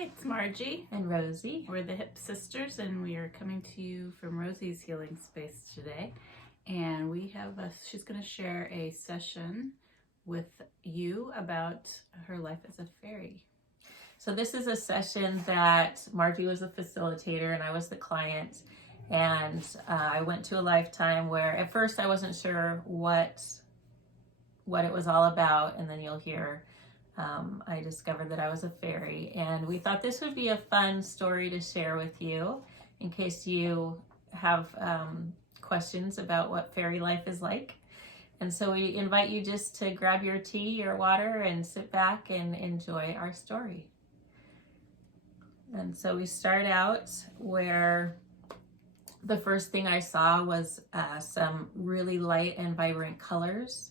it's Margie and Rosie. We're the Hip Sisters, and we are coming to you from Rosie's Healing Space today. And she's going to share a session with you about her life as a fairy. So this is a session that Margie was the facilitator and I was the client. And I went to a lifetime where at first I wasn't sure what it was all about. And then you'll hear I discovered that I was a fairy, and we thought this would be a fun story to share with you in case you have questions about what fairy life is like. And so we invite you just to grab your tea or water and sit back and enjoy our story. And so we start out where the first thing I saw was some really light and vibrant colors.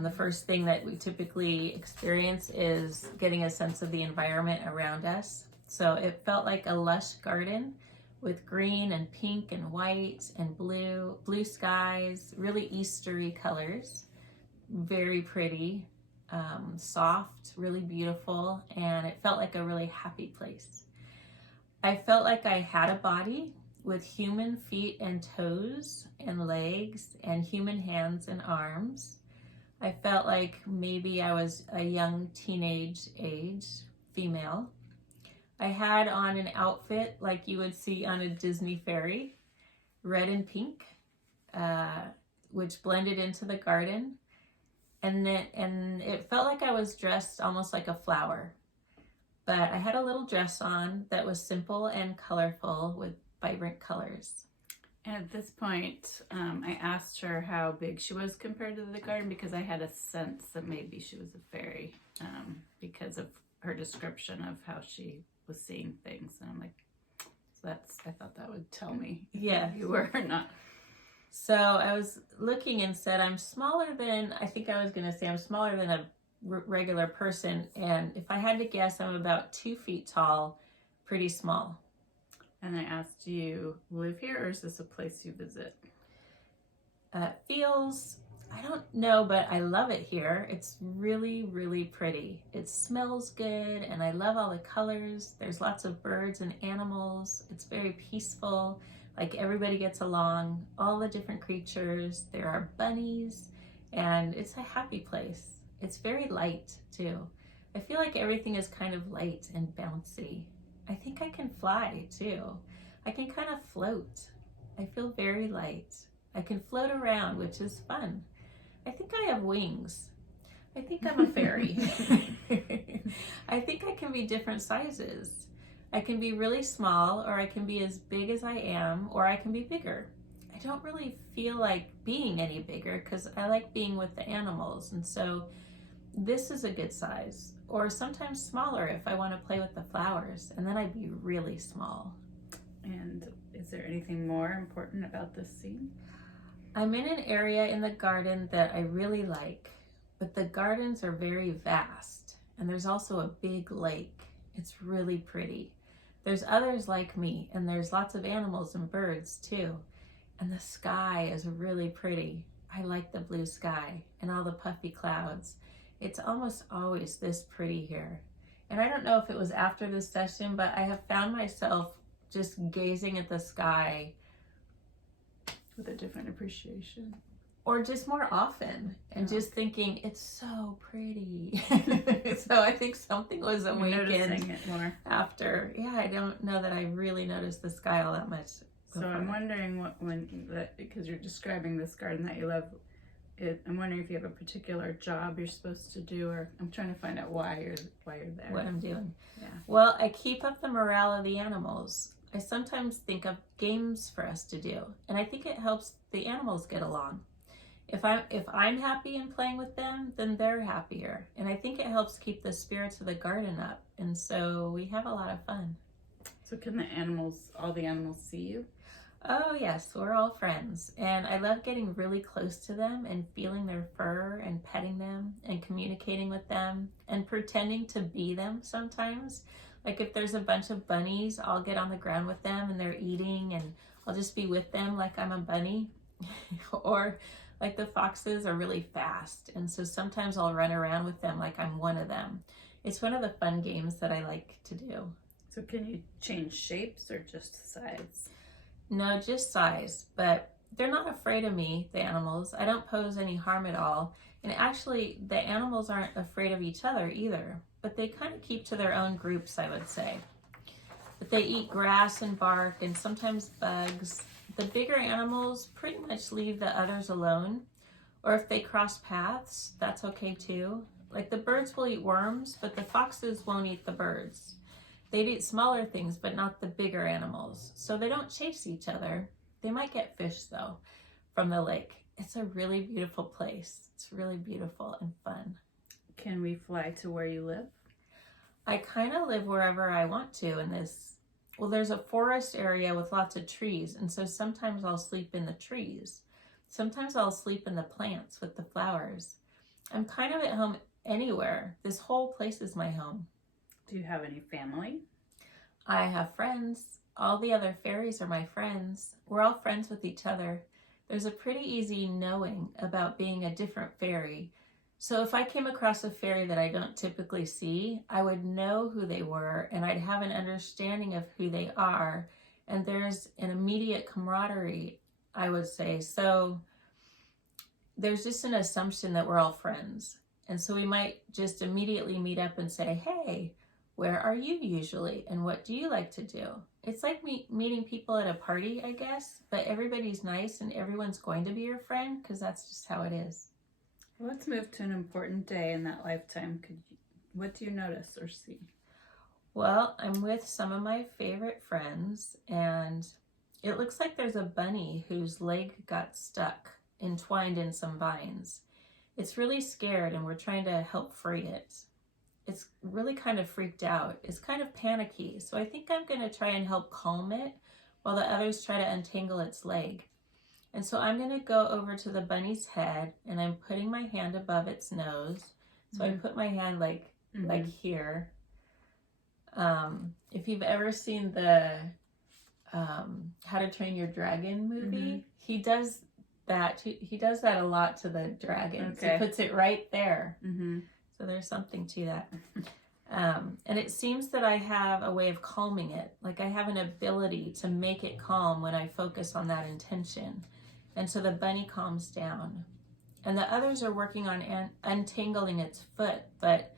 The first thing that we typically experience is getting a sense of the environment around us. So it felt like a lush garden with green and pink and white and blue skies, really Eastery colors, very pretty, soft, really beautiful, and it felt like a really happy place. I felt like I had a body with human feet and toes and legs and human hands and arms. I felt like maybe I was a young teenage age female. I had on an outfit like you would see on a Disney fairy, red and pink, which blended into the garden. And it felt like I was dressed almost like a flower. But I had a little dress on that was simple and colorful with vibrant colors. And at this point, I asked her how big she was compared to the garden, because I had a sense that maybe she was a fairy because of her description of how she was seeing things. And I'm like, I thought that would tell me if you were or not. So I was looking and said, I'm smaller than a regular person. And if I had to guess, I'm about 2 feet tall, pretty small. And I asked, do you live here, or is this a place you visit? I don't know, but I love it here. It's really, really pretty. It smells good, and I love all the colors. There's lots of birds and animals. It's very peaceful, like everybody gets along, all the different creatures. There are bunnies, and it's a happy place. It's very light, too. I feel like everything is kind of light and bouncy. I think I can fly too. I can kind of float. I feel very light. I can float around, which is fun. I think I have wings. I think I'm a fairy. I think I can be different sizes. I can be really small, or I can be as big as I am, or I can be bigger. I don't really feel like being any bigger because I like being with the animals. And so this is a good size. Or sometimes smaller if I want to play with the flowers, and then I'd be really small. And is there anything more important about this scene? I'm in an area in the garden that I really like, but the gardens are very vast, and there's also a big lake. It's really pretty. There's others like me, and there's lots of animals and birds too. And the sky is really pretty. I like the blue sky and all the puffy clouds. It's almost always this pretty here. And I don't know if it was after this session, but I have found myself just gazing at the sky with a different appreciation. Or just more often, and just thinking, it's so pretty. So I think something was awakened noticing it more after. Yeah, I don't know that I really noticed the sky all that much before. So I'm wondering because you're describing this garden that you love, I'm wondering if you have a particular job you're supposed to do, or I'm trying to find out why you're there. What I'm doing. Yeah. Well, I keep up the morale of the animals. I sometimes think of games for us to do, and I think it helps the animals get along. If I'm happy and playing with them, then they're happier, and I think it helps keep the spirits of the garden up. And so we have a lot of fun. So can all the animals see you? Oh yes, we're all friends, and I love getting really close to them and feeling their fur and petting them and communicating with them and pretending to be them sometimes. Like if there's a bunch of bunnies, I'll get on the ground with them and they're eating, and I'll just be with them like I'm a bunny. Or like the foxes are really fast, and so sometimes I'll run around with them like I'm one of them. It's one of the fun games that I like to do. So can you change shapes or just size? No, just size, but they're not afraid of me, the animals. I don't pose any harm at all. And actually, the animals aren't afraid of each other either, but they kind of keep to their own groups, I would say. But they eat grass and bark and sometimes bugs. The bigger animals pretty much leave the others alone. Or if they cross paths, that's okay too. Like the birds will eat worms, but the foxes won't eat the birds. They'd eat smaller things, but not the bigger animals. So they don't chase each other. They might get fish though from the lake. It's a really beautiful place. It's really beautiful and fun. Can we fly to where you live? I kind of live wherever I want to in this. Well, there's a forest area with lots of trees, and so sometimes I'll sleep in the trees. Sometimes I'll sleep in the plants with the flowers. I'm kind of at home anywhere. This whole place is my home. Do you have any family? I have friends. All the other fairies are my friends. We're all friends with each other. There's a pretty easy knowing about being a different fairy. So if I came across a fairy that I don't typically see, I would know who they were and I'd have an understanding of who they are. And there's an immediate camaraderie, I would say. So there's just an assumption that we're all friends. And so we might just immediately meet up and say, hey, where are you usually? And what do you like to do? It's like meeting people at a party, I guess, but everybody's nice and everyone's going to be your friend because that's just how it is. Well, let's move to an important day in that lifetime. What do you notice or see? Well, I'm with some of my favorite friends, and it looks like there's a bunny whose leg got stuck, entwined in some vines. It's really scared, and we're trying to help free it. It's really kind of freaked out. It's kind of panicky, so I think I'm going to try and help calm it while the others try to untangle its leg. And so I'm going to go over to the bunny's head, and I'm putting my hand above its nose. So I put my hand like here. If you've ever seen the How to Train Your Dragon movie, he does that. He does that a lot to the dragon. Okay. So he puts it right there. So there's something to that. And it seems that I have a way of calming it. Like I have an ability to make it calm when I focus on that intention. And so the bunny calms down. And the others are working on untangling its foot, but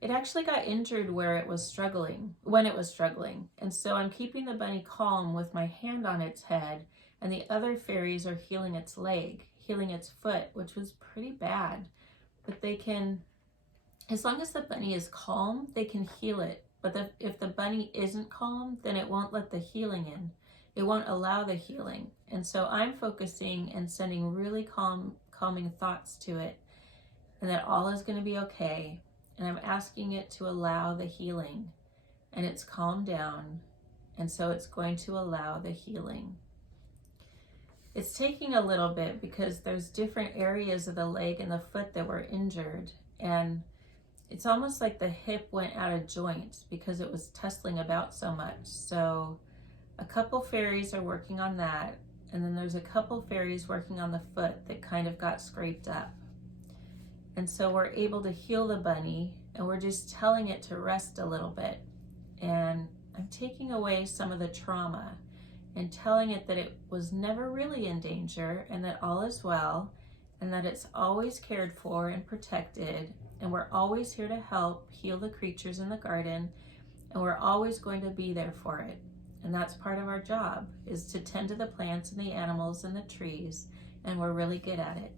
it actually got injured when it was struggling. And so I'm keeping the bunny calm with my hand on its head, and the other fairies are healing its leg, healing its foot, which was pretty bad. But they can, as long as the bunny is calm, they can heal it. But if the bunny isn't calm, then it won't let the healing in. It won't allow the healing. And so I'm focusing and sending really calming thoughts to it, and that all is going to be okay. And I'm asking it to allow the healing, and it's calmed down. And so it's going to allow the healing. It's taking a little bit because there's different areas of the leg and the foot that were injured. And it's almost like the hip went out of joint because it was tussling about so much. So a couple fairies are working on that. And then there's a couple fairies working on the foot that kind of got scraped up. And so we're able to heal the bunny, and we're just telling it to rest a little bit. And I'm taking away some of the trauma and telling it that it was never really in danger and that all is well and that it's always cared for and protected. And we're always here to help heal the creatures in the garden, and we're always going to be there for it. And that's part of our job, is to tend to the plants and the animals and the trees, and we're really good at it.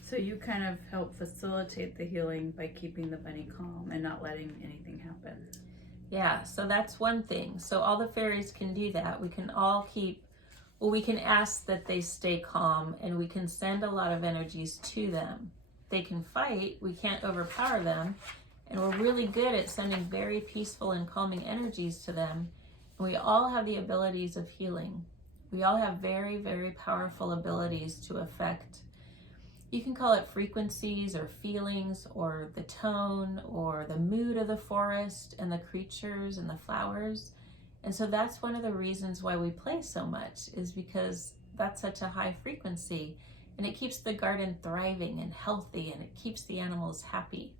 So you kind of help facilitate the healing by keeping the bunny calm and not letting anything happen. Yeah, so that's one thing. So all the fairies can do that. We can all we can ask that they stay calm, and we can send a lot of energies to them. They can fight, we can't overpower them, and we're really good at sending very peaceful and calming energies to them. And we all have the abilities of healing. We all have very, very powerful abilities to affect. You can call it frequencies or feelings or the tone or the mood of the forest and the creatures and the flowers. And so that's one of the reasons why we play so much, is because that's such a high frequency, and it keeps the garden thriving and healthy, and it keeps the animals happy.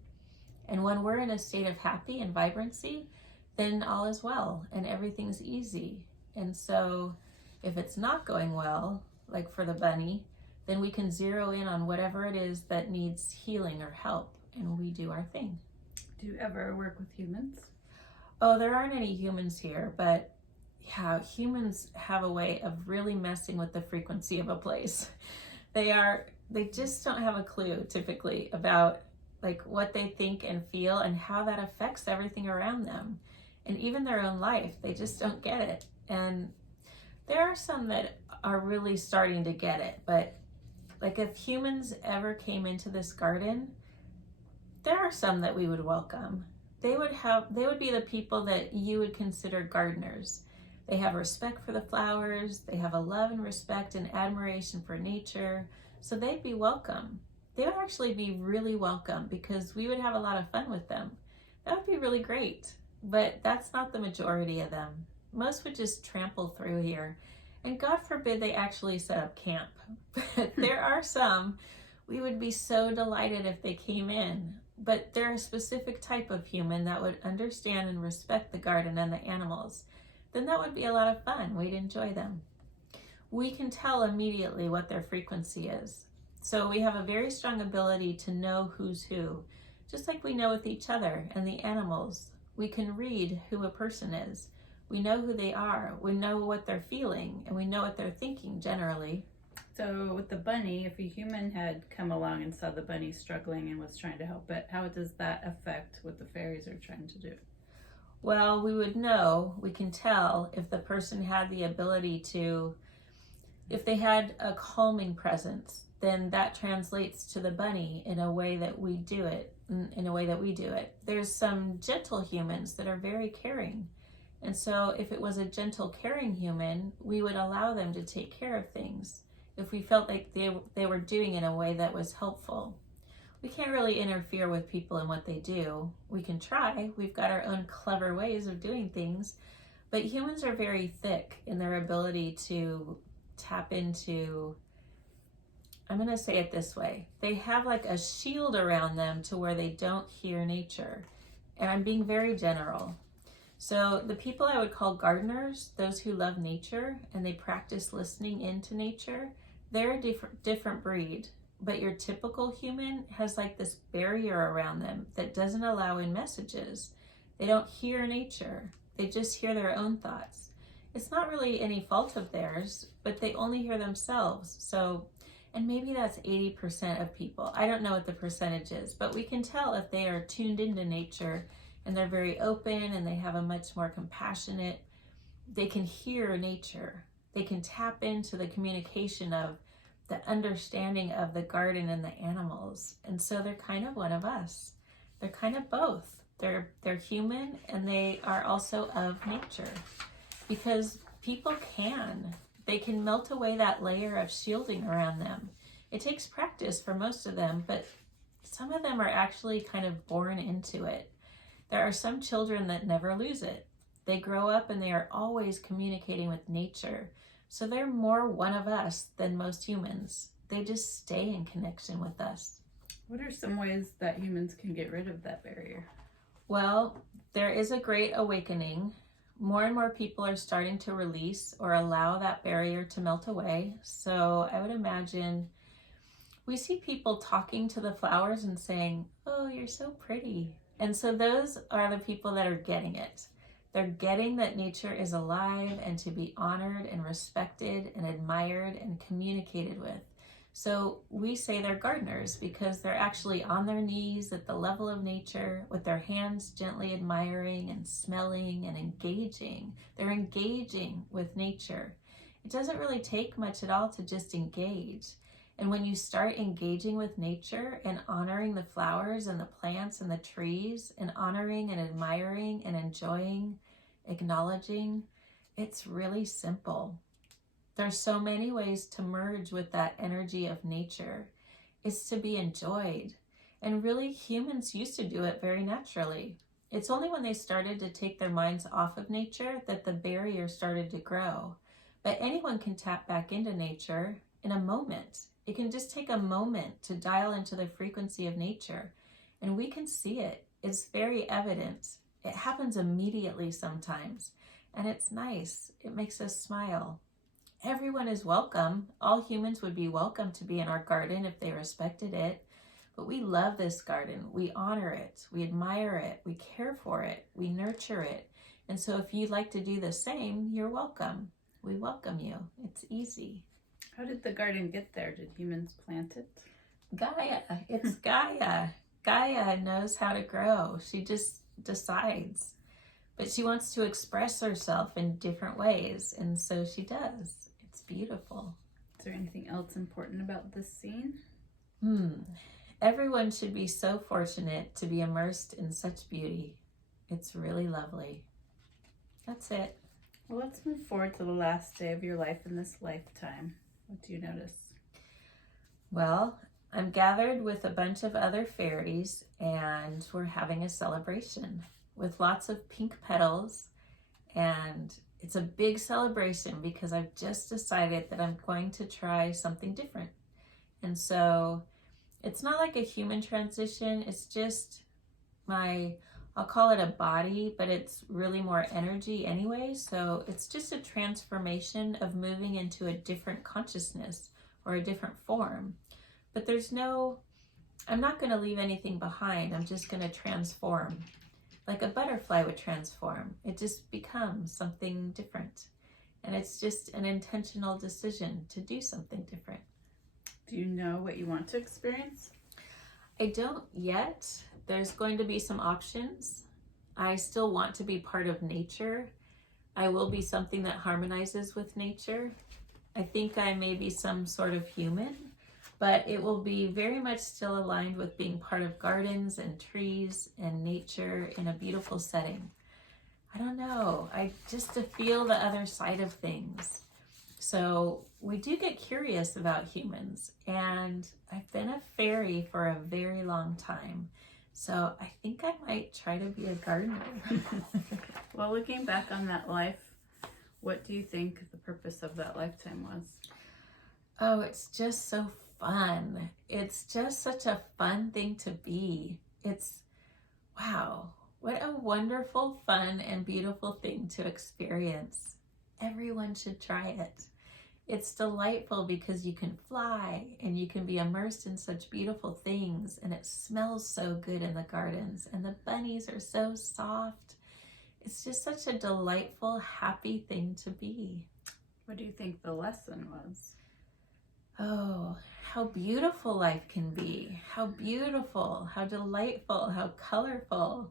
And when we're in a state of happy and vibrancy, then all is well and everything's easy. And so if it's not going well, like for the bunny, then we can zero in on whatever it is that needs healing or help, and we do our thing. Do you ever work with humans? Oh, there aren't any humans here, but yeah, humans have a way of really messing with the frequency of a place. They just don't have a clue typically about like what they think and feel and how that affects everything around them and even their own life. They just don't get it. And there are some that are really starting to get it, but like if humans ever came into this garden, there are some that we would welcome. They would be the people that you would consider gardeners. They have respect for the flowers, they have a love and respect and admiration for nature, so they'd be welcome. They would actually be really welcome because we would have a lot of fun with them. That would be really great, but that's not the majority of them. Most would just trample through here, and God forbid they actually set up camp. But there are some, we would be so delighted if they came in, but they're a specific type of human that would understand and respect the garden and the animals. Then that would be a lot of fun. We'd enjoy them. We can tell immediately what their frequency is. So we have a very strong ability to know who's who, just like we know with each other and the animals. We can read who a person is. We know who they are. We know what they're feeling, and we know what they're thinking generally. So with the bunny, if a human had come along and saw the bunny struggling and was trying to help it, how does that affect what the fairies are trying to do? Well, we would know, we can tell if the person had the ability to, if they had a calming presence, then that translates to the bunny in a way that we do it, There's some gentle humans that are very caring. And so if it was a gentle, caring human, we would allow them to take care of things if we felt like they were doing it in a way that was helpful. We can't really interfere with people and what they do. We can try. We've got our own clever ways of doing things. But humans are very thick in their ability to tap into, I'm going to say it this way. They have like a shield around them to where they don't hear nature. And I'm being very general. So the people I would call gardeners, those who love nature and they practice listening into nature, they're a different breed. But your typical human has like this barrier around them that doesn't allow in messages. They don't hear nature. They just hear their own thoughts. It's not really any fault of theirs, but they only hear themselves. So, and maybe that's 80% of people. I don't know what the percentage is, but we can tell if they are tuned into nature and they're very open and they have a much more compassionate, they can hear nature. They can tap into the communication of the understanding of the garden and the animals. And so they're kind of one of us. They're kind of both. They're human and they are also of nature. Because people they can melt away that layer of shielding around them. It takes practice for most of them, but some of them are actually kind of born into it. There are some children that never lose it. They grow up and they are always communicating with nature. So they're more one of us than most humans. They just stay in connection with us. What are some ways that humans can get rid of that barrier? Well, there is a great awakening. More and more people are starting to release or allow that barrier to melt away. So I would imagine we see people talking to the flowers and saying, "Oh, you're so pretty." And so those are the people that are getting it. They're getting that nature is alive and to be honored and respected and admired and communicated with. So we say they're gardeners because they're actually on their knees at the level of nature with their hands gently admiring and smelling and engaging. They're engaging with nature. It doesn't really take much at all to just engage. And when you start engaging with nature and honoring the flowers and the plants and the trees and honoring and admiring and enjoying, acknowledging, it's really simple. There's so many ways to merge with that energy of nature. It's to be enjoyed. And really, humans used to do it very naturally. It's only when they started to take their minds off of nature that the barrier started to grow. But anyone can tap back into nature in a moment. It can just take a moment to dial into the frequency of nature. And we can see it. It's very evident. It happens immediately sometimes, and it's nice. It makes us smile. Everyone is welcome. All humans would be welcome to be in our garden if they respected it. But we love this garden. We honor it. We admire it. We care for it. We nurture it. And so if you'd like to do the same, you're welcome. We welcome you. It's easy. How did the garden get there? Did humans plant it? Gaia. It's Gaia. Gaia knows how to grow. She just decides. But she wants to express herself in different ways. And so she does. It's beautiful. Is there anything else important about this scene? Everyone should be so fortunate to be immersed in such beauty. It's really lovely. That's it. Well, let's move forward to the last day of your life in this lifetime. What do you notice? Well, I'm gathered with a bunch of other fairies and we're having a celebration with lots of pink petals, and it's a big celebration because I've just decided that I'm going to try something different. And so it's not like a human transition, it's just I'll call it a body, but it's really more energy anyway. So it's just a transformation of moving into a different consciousness or a different form. But I'm not going to leave anything behind. I'm just going to transform. Like a butterfly would transform. It just becomes something different. And it's just an intentional decision to do something different. Do you know what you want to experience? I don't yet. There's going to be some options. I still want to be part of nature. I will be something that harmonizes with nature. I think I may be some sort of human, but it will be very much still aligned with being part of gardens and trees and nature in a beautiful setting. I don't know. Just to feel the other side of things. So we do get curious about humans, and I've been a fairy for a very long time. So I think I might try to be a gardener. Well, looking back on that life, what do you think the purpose of that lifetime was? Oh, it's just so fun. It's just such a fun thing to be. Wow, what a wonderful, fun, and beautiful thing to experience. Everyone should try it. It's delightful because you can fly and you can be immersed in such beautiful things, and it smells so good in the gardens, and the bunnies are so soft. It's just such a delightful, happy thing to be. What do you think the lesson was? Oh, how beautiful life can be. How beautiful, how delightful, how colorful.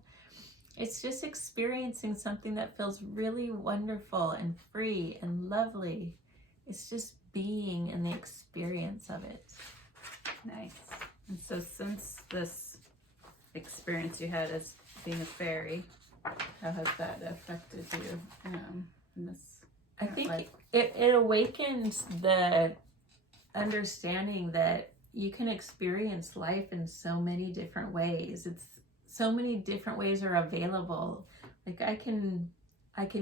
It's just experiencing something that feels really wonderful and free and lovely. It's just being in the experience of it. Nice. And so since this experience you had as being a fairy, how has that affected you in this I think life? it awakens the understanding that you can experience life in so many different ways. So many different ways are available. Like I can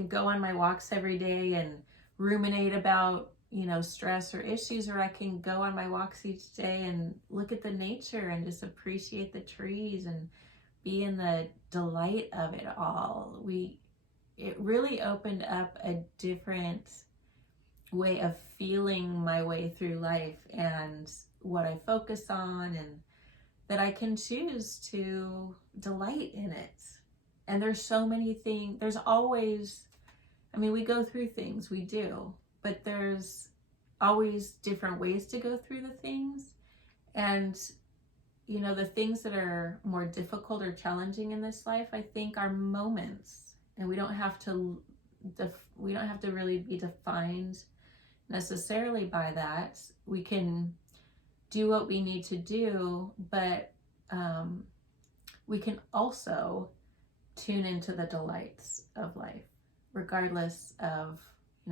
go on my walks every day and ruminate about, stress or issues, or I can go on my walks each day and look at the nature and just appreciate the trees and be in the delight of it all. It really opened up a different way of feeling my way through life and what I focus on, and that I can choose to delight in it. And there's so many things, there's always, we go through things, we do, but there's always different ways to go through the things. And, the things that are more difficult or challenging in this life, I think are moments, and we don't have to really be defined necessarily by that. We can do what we need to do, but we can also tune into the delights of life, regardless of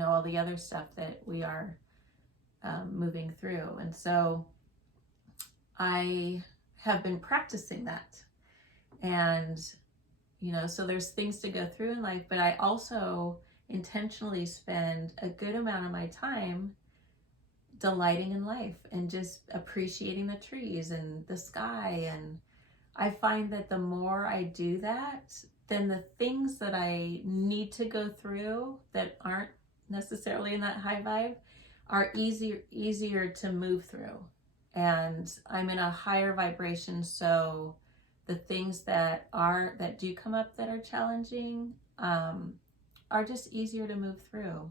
all the other stuff that we are moving through. And so I have been practicing that, and so there's things to go through in life, but I also intentionally spend a good amount of my time delighting in life and just appreciating the trees and the sky and I find that the more I do that, then the things that I need to go through that aren't necessarily in that high vibe are easier to move through. And I'm in a higher vibration, so the things that do come up that are challenging are just easier to move through.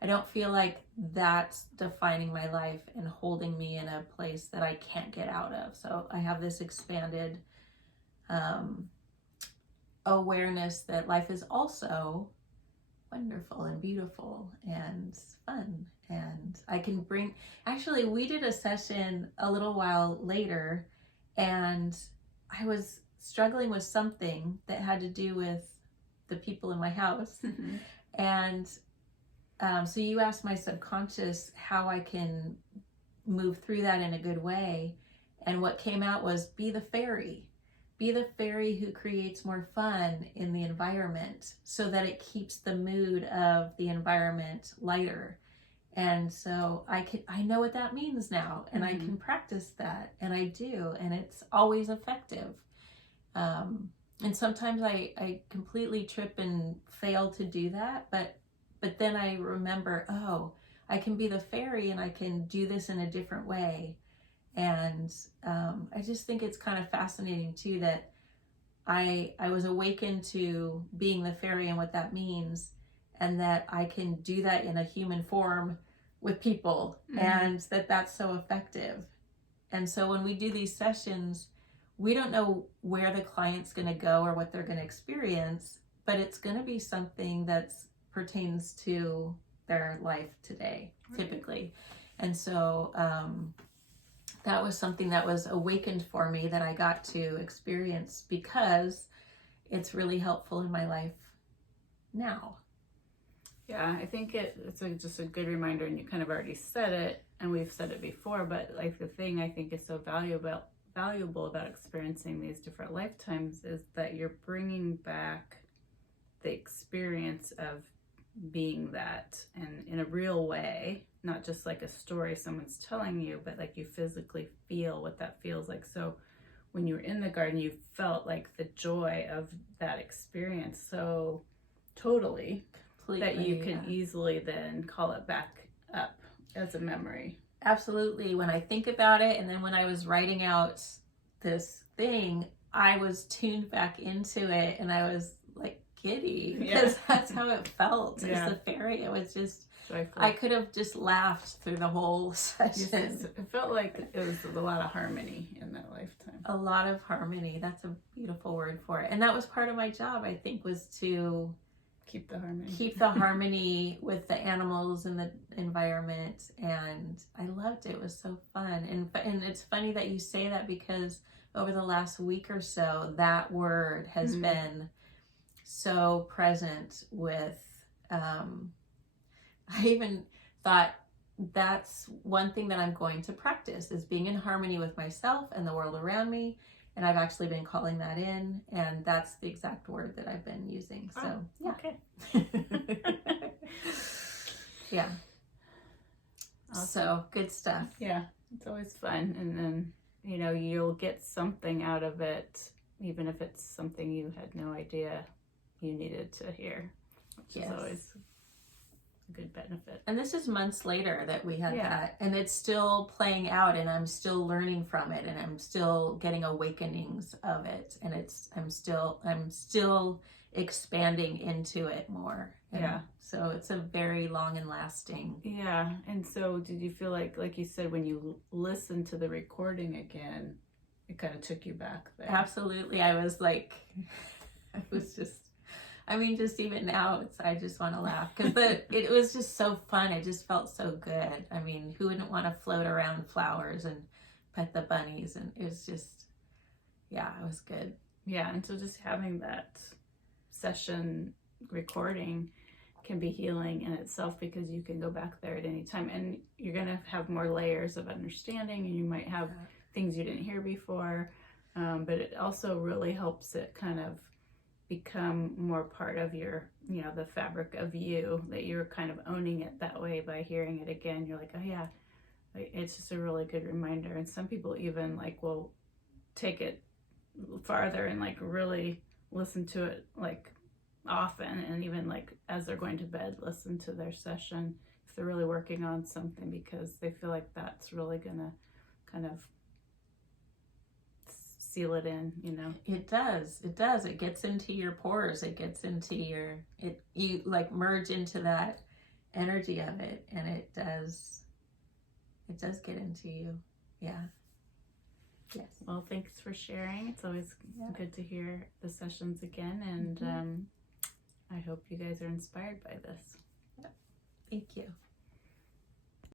I don't feel like that's defining my life and holding me in a place that I can't get out of. So I have this expanded awareness that life is also wonderful and beautiful and fun. And I can actually, we did a session a little while later, and I was struggling with something that had to do with the people in my house. Mm-hmm. And so you asked my subconscious how I can move through that in a good way. And what came out was be the fairy. Be the fairy who creates more fun in the environment so that it keeps the mood of the environment lighter. And so I know what that means now, and I can practice that, and I do, and it's always effective. And sometimes I completely trip and fail to do that, but then I remember, oh, I can be the fairy and I can do this in a different way. And I just think it's kind of fascinating too that I was awakened to being the fairy and what that means, and that I can do that in a human form with people, and that's so effective. And so when we do these sessions, we don't know where the client's going to go or what they're going to experience, but it's going to be something that pertains to their life today, typically. And so that was something that was awakened for me that I got to experience because it's really helpful in my life now. Yeah, I think it's just a good reminder, and you kind of already said it, and we've said it before, but like the thing I think is so valuable about experiencing these different lifetimes is that you're bringing back the experience of being that, and in a real way, not just like a story someone's telling you, but like you physically feel what that feels like. So when you were in the garden, you felt like the joy of that experience so totally that you can easily then call it back up as a memory. Absolutely. When I think about it, and then when I was writing out this thing, I was tuned back into it, and I was like giddy because that's how it felt as the fairy. It was just joyful. I could have just laughed through the whole session. Yes, it felt like it was a lot of harmony in that lifetime. A lot of harmony. That's a beautiful word for it. And that was part of my job, I think, was to keep the harmony. Keep the harmony with the animals and the environment. And I loved it. It was so fun. And it's funny that you say that, because over the last week or so, that word has been so present with, I even thought that's one thing that I'm going to practice, is being in harmony with myself and the world around me. And I've actually been calling that in, and that's the exact word that I've been using. So, yeah. Okay. Yeah. Awesome. So, good stuff. Yeah, it's always fun. And then, you'll get something out of it, even if it's something you had no idea you needed to hear, which is always a good benefit. And this is months later that we had that, and it's still playing out, and I'm still learning from it, and I'm still getting awakenings of it, and I'm still expanding into it more. And so it's a very long and lasting. Yeah. And so did you feel like you said, when you listened to the recording again, it kind of took you back there? Absolutely. I was like, just even now, I just want to laugh, because it was just so fun. It just felt so good. I mean, who wouldn't want to float around flowers and pet the bunnies? And it was just, it was good. Yeah. And so just having that session recording can be healing in itself, because you can go back there at any time, and you're going to have more layers of understanding, and you might have things you didn't hear before. But it also really helps it kind of become more part of your, the fabric of you, that you're kind of owning it that way by hearing it again. You're like, oh yeah, it's just a really good reminder. And some people even will take it farther and like really listen to it like often, and even like as they're going to bed, listen to their session if they're really working on something, because they feel like that's really gonna kind of seal it in, you know. It does. It gets into your pores. It gets into you like merge into that energy of it, and it does get into you. Yeah. Yes. Well, thanks for sharing. It's always good to hear the sessions again, and I hope you guys are inspired by this. Thank you.